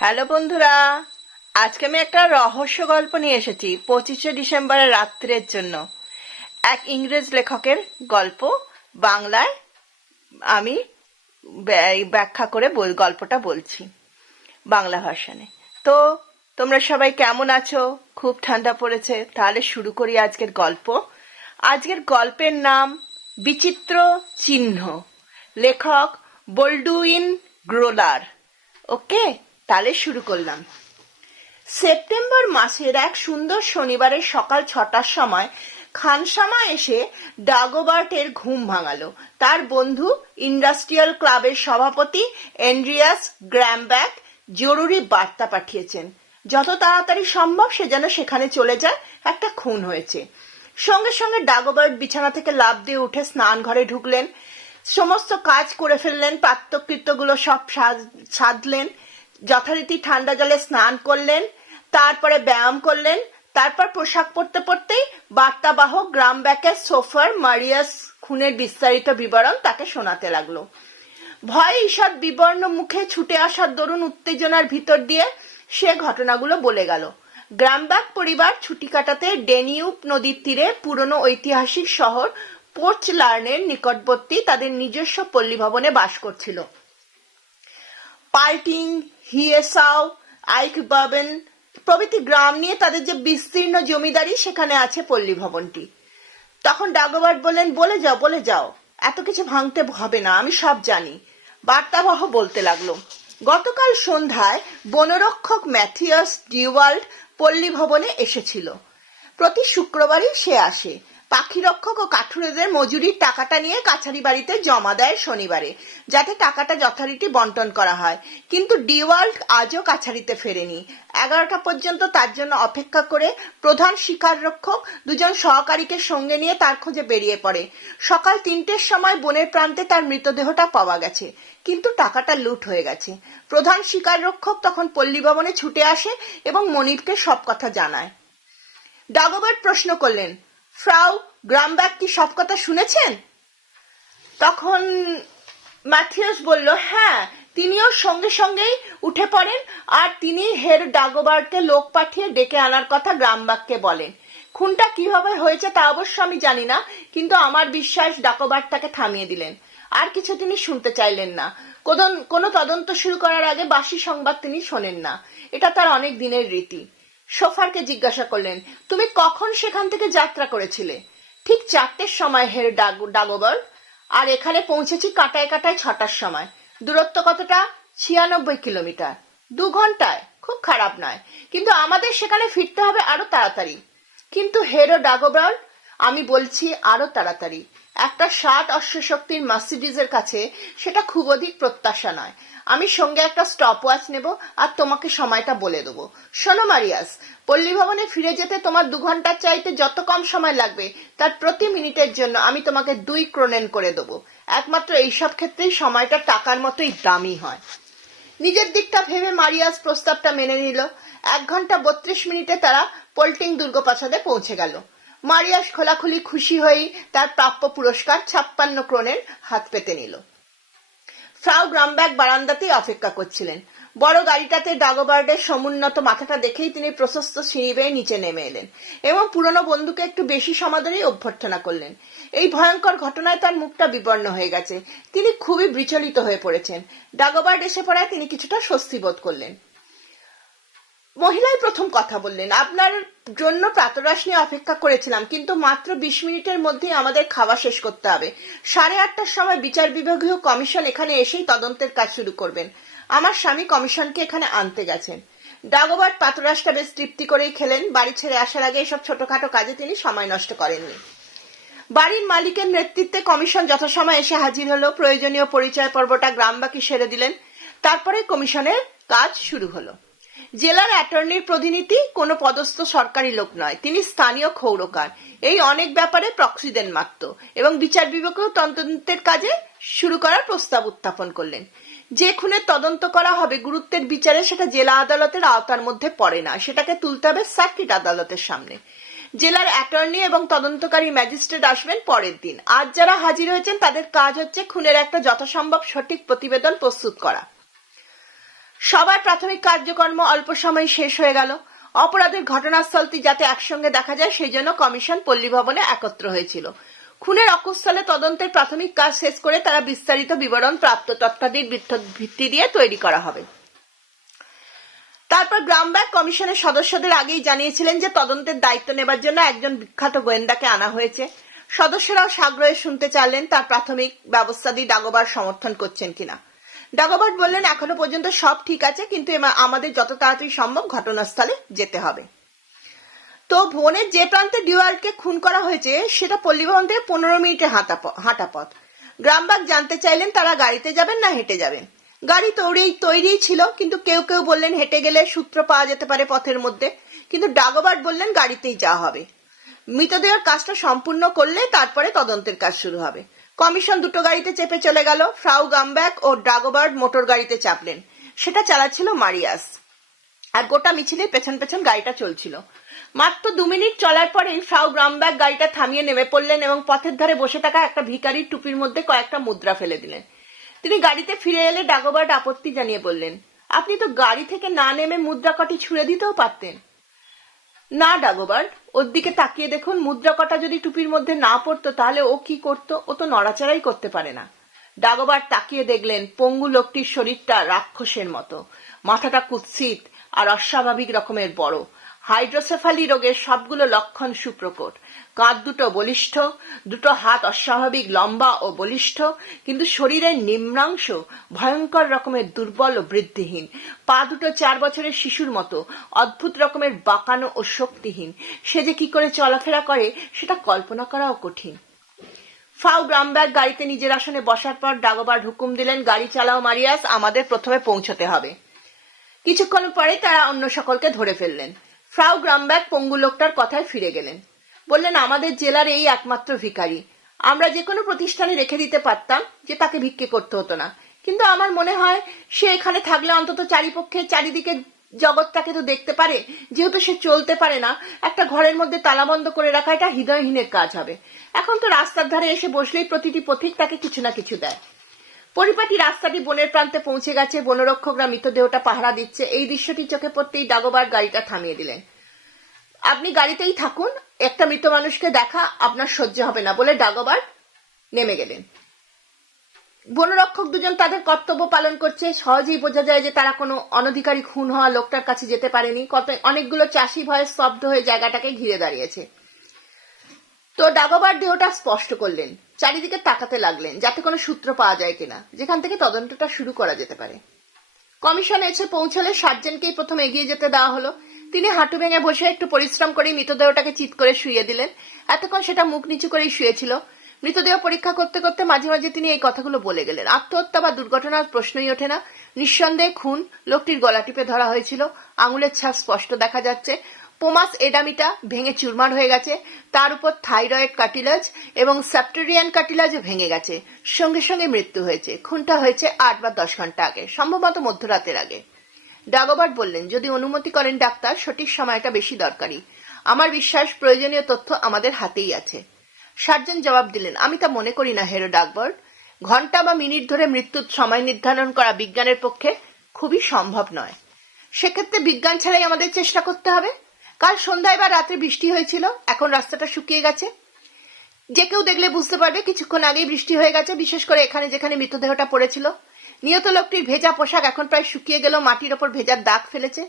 Hello বন্ধুরা, আজকে আমি একটা রহস্য গল্প নিয়ে এসেছি 25শে ডিসেম্বরের রাত্রের জন্য। এক ইংরেজ লেখকের গল্প বাংলায় আমি ব্যাখ্যা করে গল্পটা বলছি বাংলা ভার্সনে। তো তোমরা সবাই কেমন আছো? খুব ঠান্ডা পড়েছে, তাহলে শুরু করি আজকের গল্প। আজকের গল্পের নাম বিচিত্র চিহ্ন, লেখক বোল্ডুইন গ্রোলার। ওকে, তাহলে শুরু করলাম। সেপ্টেম্বর মাসের এক সুন্দর শনিবারের সকাল 6টার সময় খানসামা এসে ডাগোবার্টের ঘুম ভাঙালো। তার বন্ধু ইন্ডাস্ট্রিয়াল ক্লাবের সভাপতি অ্যান্ড্রিয়াস গ্র্যামব্যাক জরুরি বার্তা পাঠিয়েছেন। যত তাড়াতাড়ি সম্ভব সে যেন সেখানে চলে যায়, একটা খুন হয়েছে। সঙ্গে সঙ্গে ডাগোবার্ট বিছানা থেকে লাফ দিয়ে উঠে স্নান ঘরে ঢুকলেন। সমস্ত কাজ করে ফেললেন, প্রাত্যকৃত্যগুলো সব সাধলেন। যথারীতি ঠান্ডা জলে স্নান করলেন, তারপরে ব্যায়াম করলেন। তারপর পোশাক পরতে পরতেই বার্তাবাহক গ্রামব্যাকের সোফার মারিয়াস খুনের বিস্তারিত বিবরণ তাকে শোনাতে লাগলো। ভয়ে ঈষৎ বিবর্ণ মুখে ছুটে আসার দরুন উত্তেজনার ভিতর দিয়ে সে ঘটনাগুলো বলে গেল। গ্রামব্যাক পরিবার ছুটি কাটাতে ডেনিউব নদীর তীরে পুরনো ঐতিহাসিক শহর পোর্চলার্নের নিকটবর্তী তাদের নিজস্ব পল্লী ভবনে বাস করছিল। পাল্টিং, হিয়েসাও, আইকবাবেন প্রভৃতি গ্রাম নিয়ে তাদের যে বিস্তীর্ণ জমিদারি, সেখানে আছে পল্লী ভবনটি। তখন ডাগোবার্ট বললেন, বলে যাও, এত কিছু ভাঙতে হবে না, আমি সব জানি। বার্তাবহ বলতে লাগলো, গতকাল সন্ধ্যায় বনরক্ষক ম্যাথিয়াস ডিওয়াল্ড পল্লী ভবনে এসেছিল। প্রতি শুক্রবারই সে আসে। পাখিরক্ষক ও কাঠুরেদের মজুরির টাকাটা নিয়ে কাছারি বাড়িতে জমা দেয় শনিবারে, যাতে টাকাটা যথারীতি বন্টন করা হয়। কিন্তু ডিওয়াল্ড আজও কাছারিতে ফেরেনি। 11টা পর্যন্ত তার জন্য অপেক্ষা করে প্রধান শিকার রক্ষক দুজন সহকারীকে সঙ্গে নিয়ে তার খোঁজে বেরিয়ে পড়ে। সকাল 3টের সময় বনের প্রান্তে তার মৃতদেহটা পাওয়া গেছে, কিন্তু টাকাটা লুট হয়ে গেছে। প্রধান শিকার রক্ষক তখন পল্লী ভবনে ছুটে আসে এবং মনিরকে সব কথা জানায়। ডাগোবার্ট প্রশ্ন করলেন, ফ্রাউ গ্রামব্যাক কি সব কথা শুনেছেন? তখন ম্যাথিয়াস বলল, হ্যাঁ, তিনিও সঙ্গে সঙ্গেই উঠে পড়েন, আর তিনি হের ডাগোবার্টকে লোক পাঠিয়ে ডেকে আনার কথা গ্রামব্যাককে বলেন। খুনটা কিভাবে হয়েছে তা অবশ্য আমি জানি না, কিন্তু আমার বিশ্বাস ডাগোবার্ট তাকে থামিয়ে দিলেন। আর কিছু তিনি শুনতে চাইলেন না। কোনো তদন্ত শুরু করার আগে বাসি সংবাদ তিনি শোনেন না, এটা তার অনেক দিনের রীতি। সোফারকে জিজ্ঞাসা করলেন, তুমি কখন সেখান থেকে যাত্রা করেছিলে? ঠিক 4টের সময় হের ডাগোবার্ট, আর এখানে পৌঁছেছি কাটায় কাটায় 6টার সময়। দূরত্ব কতটা? 96 কিলোমিটার। 2 ঘন্টায়? খুব খারাপ নয়, কিন্তু আমাদের সেখানে ফিরতে হবে আরো তাড়াতাড়ি। কিন্তু হেরো ডাগোবার্ট, আমি বলছি আরো তাড়াতাড়ি। একটা 60 অশ্বশক্তির মার্সিডিজের কাছে সেটা খুব অধিক প্রত্যাশা নয়। আমি সঙ্গে একটা স্টপ ওয়াচ নেব আর তোমাকে সময়টা বলে দেবো। শোনো মারিয়াস, পল্লী ভবনে ফিরে যেতে তোমার 2 ঘন্টার চাইতে যত কম সময় লাগবে, তার প্রতি মিনিটের জন্য আমি তোমাকে 2 ক্রোনেন করে দেবো। একমাত্র এইসব ক্ষেত্রেই সময়টা টাকার মতোই দামি হয়। নিজের দিকটা ভেবে মারিয়াস প্রস্তাবটা মেনে নিল। 1 ঘন্টা 32 মিনিটে তারা পোল্টিং দুর্গপ্রাসাদে পৌঁছে গেল। মারিয়াস খোলাখুলি খুশি হয়েই তার প্রাপ্য পুরস্কার 56 ক্রোনের হাত পেতে নিল। ফ্রাউ গ্রামব্যাক বারান্দাতেই অপেক্ষা করছিলেন। বড় গাড়িটাতে ডাগোবার্টের সমুন্নত মাথাটা দেখেই তিনি প্রশস্ত সিঁড়ি বেয়ে নিচে নেমে এলেন এবং পুরনো বন্ধুকে একটু বেশি সমাদরেই অভ্যর্থনা করলেন। এই ভয়ঙ্কর ঘটনায় তার মুখটা বিবর্ণ হয়ে গেছে। তিনি খুবই বিচলিত হয়ে পড়েছেন। ডাগোবার্ট এসে পড়ায় তিনি কিছুটা স্বস্তি বোধ করলেন। মহিলাই প্রথম কথা বললেন, আপনার জন্য প্রাতরাশ নিয়ে অপেক্ষা করেছিলাম, কিন্তু মাত্র 20 মিনিটের মধ্যেই আমাদের খাওয়া শেষ করতে হবে। 8:30টার সময় বিচার বিভাগীয় কমিশন এখানে এসেই তদন্তের কাজ শুরু করবেন। আমার স্বামী কমিশনকে এখানে আনতে গেছেন। ডাগোবার্ট প্রাতরাশটা বেশ তৃপ্তি করেই খেলেন। বাড়ি ছেড়ে আসার আগে এসব ছোটখাটো কাজে তিনি সময় নষ্ট করেননি। বাড়ির মালিকের নেতৃত্বে কমিশন যথাসময় এসে হাজির হলো। প্রয়োজনীয় পরিচয় পর্বটা গ্রামবাসী সেরে দিলেন। তারপরে কমিশনের কাজ শুরু হলো। জেলার অ্যাটর্নির প্রতিনিধি কোনো পদস্থ সরকারি লোক নয়, তিনি স্থানীয় ক্ষৌরকার। এই অনেক ব্যাপারে প্রক্সি দেন মাত্র এবং বিচার বিভাগীয় তদন্তের কাজে শুরু করার প্রস্তাব উত্থাপন করলেন। যে খুনের তদন্ত করা হবে গুরুত্বের বিচারে সেটা জেলা আদালতের আওতার মধ্যে পড়ে না, সেটাকে তুলতে হবে সার্কিট আদালতের সামনে। জেলার অ্যাটর্নি এবং তদন্তকারী ম্যাজিস্ট্রেট আসবেন পরের দিন। আজ যারা হাজির হয়েছেন তাদের কাজ হচ্ছে খুনের একটা যথাসম্ভব সঠিক প্রতিবেদন প্রস্তুত করা। সবার প্রাথমিক কার্যক্রম অল্প সময় শেষ হয়ে গেল। অপরাধের ঘটনাস্থলটি যাতে একসঙ্গে দেখা যায় সেই জন্য কমিশন পল্লী ভবনে একত্র হয়েছিল। খুনের অকুস্থলে তদন্তের প্রাথমিক কাজ শেষ করে তারা বিস্তারিত বিবরণ প্রাপ্ত তথ্যাদির ভিত্তি দিয়ে তৈরি করা হবে। তারপর গ্রাম ব্যাংক কমিশনের সদস্যদের আগেই জানিয়েছিলেন যে তদন্তের দায়িত্ব নেবার জন্য একজন বিখ্যাত গোয়েন্দাকে আনা হয়েছে। সদস্যরাও সাগ্রহে শুনতে চাইলেন তার প্রাথমিক ব্যবস্থা দিয়ে ডাগোবার সমর্থন করছেন কিনা। ডাগোবার্ট বললেন এখনো পর্যন্ত সব ঠিক আছে, কিন্তু আমাদের যত তাড়াতাড়ি সম্ভব ঘটনাস্থলে যেতে হবে। তো ভবনের যে প্রান্তে ডিওয়ার্ডকে খুন করা হয়েছে সেটা পল্লীভবন থেকে 15 মিনিটের হাঁটা পথ। গ্রামবাগ জানতে চাইলেন তারা গাড়িতে যাবেন না হেঁটে যাবেন। গাড়ি তৈরি ছিল, কিন্তু কেউ কেউ বললেন হেঁটে গেলে সূত্র পাওয়া যেতে পারে পথের মধ্যে, কিন্তু ডাগোবার্ট বললেন গাড়িতেই যাওয়া হবে। মৃতদেহের কাজটা সম্পূর্ণ করলে তারপরে তদন্তের কাজ শুরু হবে। কমিশন দুটো গাড়িতে চেপে চলে গেল। ফ্রাউ গামব্যাক ও ডাগোবার্ট মোটর গাড়িতে চাপলেন, সেটা চালাচ্ছিল মারিয়াস, আর গোটা মিছিলের পেছন পেছন গাড়িটা চলছিল। মাত্র 2 মিনিট চলার পরেই ফ্রাউ গ্রামব্যাক গাড়িটা থামিয়ে নেমে পড়লেন এবং পথের ধারে বসে থাকা একটা ভিখারির টুপির মধ্যে কয়েকটা মুদ্রা ফেলে দিলেন। তিনি গাড়িতে ফিরে এলে ডাগোবার্ট আপত্তি জানিয়ে বললেন, আপনি তো গাড়ি থেকে না নেমে মুদ্রা কটি ছুঁড়ে দিতেও পারতেন। না ডাগোবার্ট, ওর দিকে তাকিয়ে দেখুন, মুদ্রা কটা যদি টুপির মধ্যে না পড়তো তাহলে ও কি করতো? ও তো নড়াচড়াই করতে পারে না। ডাগোবার্ট তাকিয়ে দেখলেন পঙ্গু লোকটির শরীরটা রাক্ষসের মতো, মাথাটা কুৎসিত আর অস্বাভাবিক রকমের বড়। হাইড্রোসেফালি রোগের সবগুলো লক্ষণ সুপ্রকট। কাঁধ দুটো বলিষ্ঠ, দুটো হাত অস্বাভাবিক লম্বা ও বলিষ্ঠ, কিন্তু শরীরের নিম্নাংশ ভয়ঙ্কর রকমের দুর্বল ও বৃদ্ধিহীন। পা দুটো 4 বছরের শিশুর মতো, অদ্ভুত রকমের বাঁকানো ও শক্তিহীন। সে যে কি করে চলাফেরা করে সেটা কল্পনা করাও কঠিন। ফাউ গ্রামব্যাক গাড়িতে নিজের আসনে বসার পর ডাগোবার্ট হুকুম দিলেন, গাড়ি চালাও মারিয়াস, আমাদের প্রথমে পৌঁছতে হবে। কিছুক্ষণ পরে তারা অন্য সকলকে ধরে ফেললেন। ফ্রাউ গ্রামব্যাক পঙ্গু লোকটার কথায় ফিরে গেলেন। বললেন, আমাদের জেলার এই একমাত্র ভিখারি। আমরা যে কোনো প্রতিষ্ঠানে রেখে দিতে পারতাম যে তাকে ভিক্ষে করতে হতো না, কিন্তু আমার মনে হয় সে এখানে থাকলে অন্তত চারিদিকে জগৎটাকে তো দেখতে পারে। যেহেতু সে চলতে পারে না, একটা ঘরের মধ্যে তালাবন্ধ করে রাখা এটা হৃদয়হীনের কাজ হবে। এখন তো রাস্তার ধারে এসে বসলেই প্রতিটি পথিক তাকে কিছু না কিছু দেয়। পরিপাটি রাস্তাটি বনের প্রান্তে পৌঁছে গেছে। বনরক্ষকরা মৃতদেহটা পাহারা দিচ্ছে। এই দৃশ্যটি চোখে পড়তেই ডাগোবার্ট গাড়িটা থামিয়ে দিলেন। আপনি গাড়িতেই থাকুন, একটা মৃত মানুষকে দেখা আপনার সহ্য হবে না বলে ডাগোবার্ট নেমে গেলেন। বনরক্ষক দুজন তাদের কর্তব্য পালন করছে। সহজেই বোঝা যায় যে তারা কোনো অনধিকারী খুন হওয়া লোকটার কাছে যেতে পারেনি। অনেকগুলো চাষি ভয়ে স্তব্ধ হয়ে জায়গাটাকে ঘিরে দাঁড়িয়েছে। তো ডাগোবার্ট দেহটা স্পষ্ট করলেন, চারিদিকে তাকাতে লাগলেন যাতে কোনো সূত্র পাওয়া যায় কিনা, যেখান থেকে তদন্তটা শুরু করা যেতে পারে। কমিশন এসে পৌঁছলে সার্জেন্টকেই প্রথম এগিয়ে যেতে দেওয়া হলো। তিনি হাঁটু ভেঙে বসে একটু পরিশ্রম করে মৃতদেহটাকে চিৎ করে শুইয়ে দিলেন। এতক্ষণ সেটা মুখ নিচু করেই শুয়েছিল। মৃতদেহ পরীক্ষা করতে করতে মাঝে মাঝে তিনি এই কথাগুলো বলে গেলেন। আত্মহত্যা বা দুর্ঘটনার প্রশ্নই ওঠে না। নিঃসন্দেহে খুন। লোকটির গলা টিপে ধরা হয়েছিল। আঙুলের ছাপ স্পষ্ট দেখা যাচ্ছে। পোমাস এডামিটা ভেঙে চুরমার হয়ে গেছে। তার উপর থাইরয়েড কার্টিলেজ এবং সেপ্টেরিয়ান কার্টিলেজও ভেঙে গেছে। সঙ্গে সঙ্গে মৃত্যু হয়েছে। খুনটা হয়েছে 8 বা 10 ঘন্টা আগে, সম্ভবত মধ্যরাতের আগে। ডাগোবার্ট বললেন, যদি অনুমতি করেন ডাক্তার, সঠিক সময়টা বেশি দরকারি। আমার বিশ্বাস প্রয়োজনীয় তথ্য আমাদের হাতেই আছে। সার্জন জবাব দিলেন, আমি তা মনে করি না হেরো ডাগবার্ট। ঘন্টা বা মিনিট ধরে মৃত্যুর সময় নির্ধারণ করা বিজ্ঞানের পক্ষে খুবই সম্ভব নয়। সেক্ষেত্রে বিজ্ঞান ছাড়াই আমাদের চেষ্টা করতে হবে। কাল সন্ধ্যায় বা রাত্রে বৃষ্টি হয়েছিল, এখন রাস্তাটা শুকিয়ে গেছে। যে কেউ দেখলে বুঝতে পারবে কিছুক্ষণ আগেই বৃষ্টি হয়ে গেছে, বিশেষ করে এখানে যেখানে মৃতদেহটা পড়েছিল। নিহত লোকটির ভেজা পোশাক এখন প্রায় শুকিয়ে গেল, মাটির ওপর ভেজার দাগ ফেলেছে।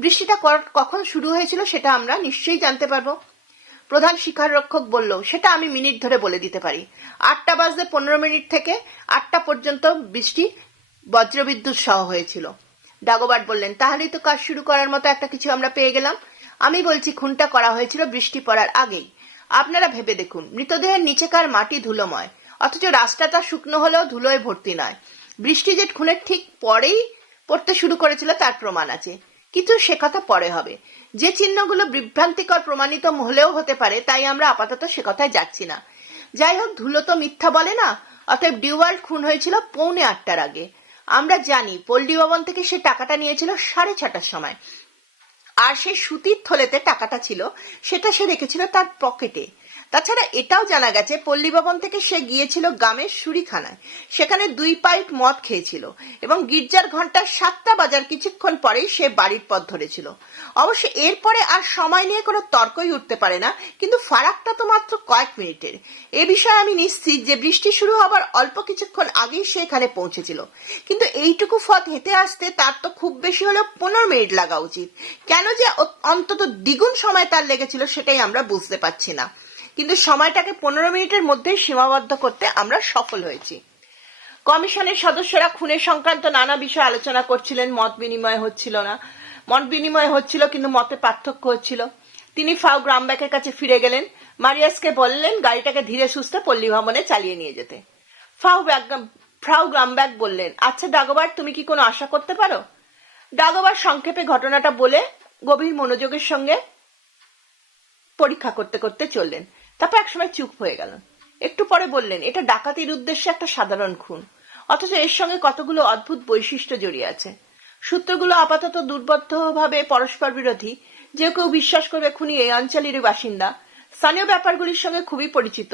বৃষ্টিটা কখন শুরু হয়েছিল সেটা আমরা নিশ্চয়ই জানতে পারবো। প্রধান শিকার রক্ষক বলল, সেটা আমি মিনিট ধরে বলে দিতে পারি। 8টা বাজতে 15 মিনিট থেকে 8টা পর্যন্ত বৃষ্টি বজ্রবিদ্যুৎ সহ হয়েছিল। ডাগোবার্ট বললেন, তাহলেই তো কাজ শুরু করার মতো একটা কিছু আমরা পেয়ে গেলাম। আমি বলছি খুনটা করা হয়েছিল বৃষ্টি পড়ার আগেই। আপনারা ভেবে দেখুন, মৃতদেহের নিচেকার মাটি ধুলোময়, অথচ রাস্তাটা শুকনো হলেও ধুলোয় ভর্তি নয়। বৃষ্টি যে খুনের ঠিক পরেই পড়তে শুরু করেছিল তার প্রমাণ আছে, কিন্তু সে কথা পরে হবে। যে চিহ্নগুলো বিভ্রান্তিকর প্রমাণিত হলেও হতে পারে, তাই আমরা আপাতত সে কথায় যাচ্ছি না। যাই হোক, ধুলো তো মিথ্যা বলে না। অতএব ডিওয়ার্ড খুন হয়েছিল 8:45 আগে। আমরা জানি পল্লী ভবন থেকে সে টাকাটা নিয়েছিল 6:30টার সময়, আর সে সুতির থলেতে টাকাটা ছিল, সেটা সে রেখেছিল তার পকেটে। তাছাড়া এটাও জানা গেছে পল্লী ভবন থেকে সে গিয়েছিল গ্রামের সুরিখানায়, সেখানে 2 পাইপ মদ খেয়েছিল এবং গির্জার ঘন্টা 7টা বাজার কিছুক্ষণ পরেই সে বাড়ির পথ ধরেছিল। অবশ্য এরপরে আর সময় নিয়ে কোনো তর্কই উঠতে পারে না, কিন্তু ফারাকটা তো মাত্র কয়েক মিনিটের। এ বিষয়ে আমি নিশ্চিত যে বৃষ্টি শুরু হবার অল্প কিছুক্ষণ আগেই সে এখানে পৌঁছেছিল, কিন্তু এইটুকু পথ হেঁটে আসতে তার তো খুব বেশি হলেও 15 মিনিট লাগা উচিত। কেন যে অন্তত দ্বিগুণ সময় তার লেগেছিল সেটাই আমরা বুঝতে পারছি না, কিন্তু সময়টাকে 15 মিনিটের মধ্যেই সীমাবদ্ধ করতে আমরা সফল হয়েছি। কমিশনের সদস্যরা খুনের সংক্রান্ত নানা বিষয় আলোচনা করছিলেন। মত বিনিময় হচ্ছিল কিন্তু মতে পার্থক্য হচ্ছিল। তিনি ফাউ গ্রামব্যাকের কাছে ফিরে গেলেন, মারিয়াসকে বললেন গাড়িটাকে ধীরে সুস্থে পল্লী ভবনে চালিয়ে নিয়ে যেতে। ফ্রাউ গ্রামব্যাক বললেন, আচ্ছা ডাগোবার, তুমি কি কোনো আশা করতে পারো? ডাগোবার সংক্ষেপে ঘটনাটা বলে গভীর মনোযোগের সঙ্গে পরীক্ষা করতে করতে চললেন। তারপর একসময় চুপ হয়ে গেলেন। একটু পরে বললেন, এটা ডাকাতির উদ্দেশ্যে একটা সাধারণ খুন, অথচ এর সঙ্গে কতগুলো অদ্ভুত বৈশিষ্ট্য জড়িয়ে আছে। সূত্রগুলো আপাতত দুর্বোধ্যভাবে পরস্পর বিরোধী। যে কেউ বিশ্বাস করবে খুনি এই অঞ্চলেরই বাসিন্দা, স্থানীয় ব্যাপারগুলির সঙ্গে খুবই পরিচিত।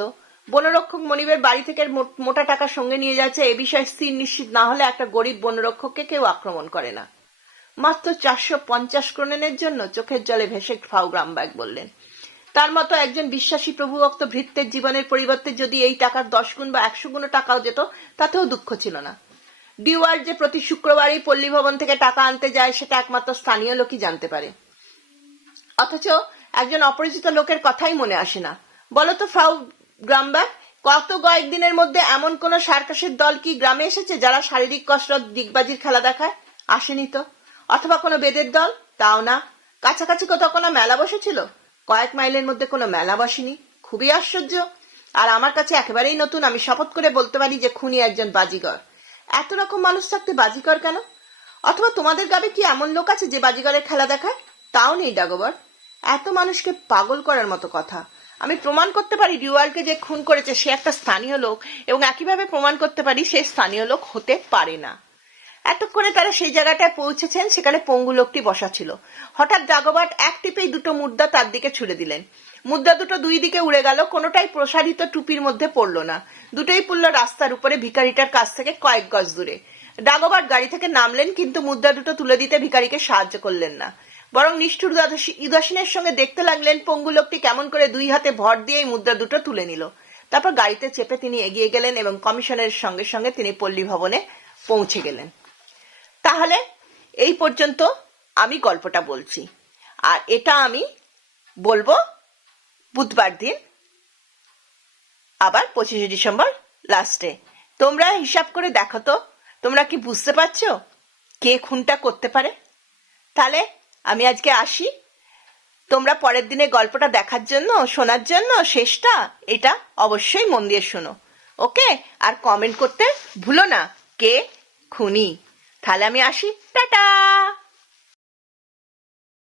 বনরক্ষক মনিবের বাড়ি থেকে মোটা টাকা সঙ্গে নিয়ে যাচ্ছে, এ বিষয়ে স্থির নিশ্চিত না হলে একটা গরিব বনরক্ষককে কেউ আক্রমণ করে না। মাত্র 450 ক্রোনেনের জন্য? চোখের জলে ভেসে ফাউ গ্রামব্যাক বললেন। তার মতো একজন বিশ্বাসী প্রভুভক্ত ভৃত্যের জীবনের পরিবর্তে যদি এই টাকার 10 গুণ বা 100 গুণ টাকাও যেত, তাতেও দুঃখ ছিল না। ডিওয়ার্ড যে প্রতি শুক্রবারই পল্লী ভবন থেকে টাকা আনতে যায় সেটা একমাত্র স্থানীয় লোকই জানতে পারে, অথচ একজন অপরিচিত লোকের কথাই মনে আসে না। বলতো ফ্রাউ গ্রামব্যাক, গত কয়েকদিনের মধ্যে এমন কোন সার্কাসের দল কি গ্রামে এসেছে যারা শারীরিক কসরত দিগবাজির খেলা দেখায়? আসেনি তো। অথবা কোনো বেদের দল? তাও না। কাছাকাছি কোথাও কোনো মেলা বসেছিল? কয়েক মাইলের মধ্যে কোনো মেলা বসেনি। খুবই আশ্চর্য। আর আমার কাছে একেবারেই নতুন, আমি শপথ করে বলতে পারি যে খুনি একজন বাজিগর। এত রকম মানুষ থাকতে বাজিগর কেন? অথবা তোমাদের গ্রামে কি এমন লোক আছে যে বাজিগরের খেলা দেখায়? তাও নেই ডাগোবার। এত মানুষকে পাগল করার মতো কথা। আমি প্রমাণ করতে পারি ডিওয়ালকে যে খুন করেছে সে একটা স্থানীয় লোক, এবং একইভাবে প্রমাণ করতে পারি সে স্থানীয় লোক হতে পারে না। এতক্ষণে তারা সেই জায়গাটায় পৌঁছেছেন, সেখানে পঙ্গু লোকটি বসা ছিল। হঠাৎ ডাগোবাট এক টিপেই 2টো মুদ্রা তার দিকে ছুড়ে দিলেন। মুদ্রা দুটো 2 দিকে উড়ে গেল, কোনোটাই প্রসারিত টুপির মধ্যে পড়ল না। দুটোই পড়ল রাস্তার উপরে ভিখারিটার কাছ থেকে কয়েক গজ দূরে। ডাগোবাট গাড়ি থেকে নামলেন, কিন্তু মুদ্রা দুটো তুলে দিতে ভিখারিকে সাহায্য করলেন না, বরং নিষ্ঠুর উদাসীনের সঙ্গে দেখতে লাগলেন পঙ্গু লোকটি কেমন করে 2 হাতে ভর দিয়ে মুদ্রা দুটো তুলে নিল। তারপর গাড়িতে চেপে তিনি এগিয়ে গেলেন এবং কমিশনের সঙ্গে সঙ্গে তিনি পল্লী ভবনে পৌঁছে গেলেন। তাহলে এই পর্যন্ত আমি গল্পটা বলছি, আর এটা আমি বলবো বুধবার দিন, আবার 25শে ডিসেম্বর লাস্টে। তোমরা হিসাব করে দেখো তো, তোমরা কি বুঝতে পারছো কে খুনটা করতে পারে? তাহলে আমি আজকে আসি। তোমরা পরের দিনে গল্পটা দেখার জন্য, শোনার জন্য শেষটা এটা অবশ্যই মন দিয়ে শোনো, ওকে? আর কমেন্ট করতে ভুলো না কে খুনি। তাহলে আমি আসি।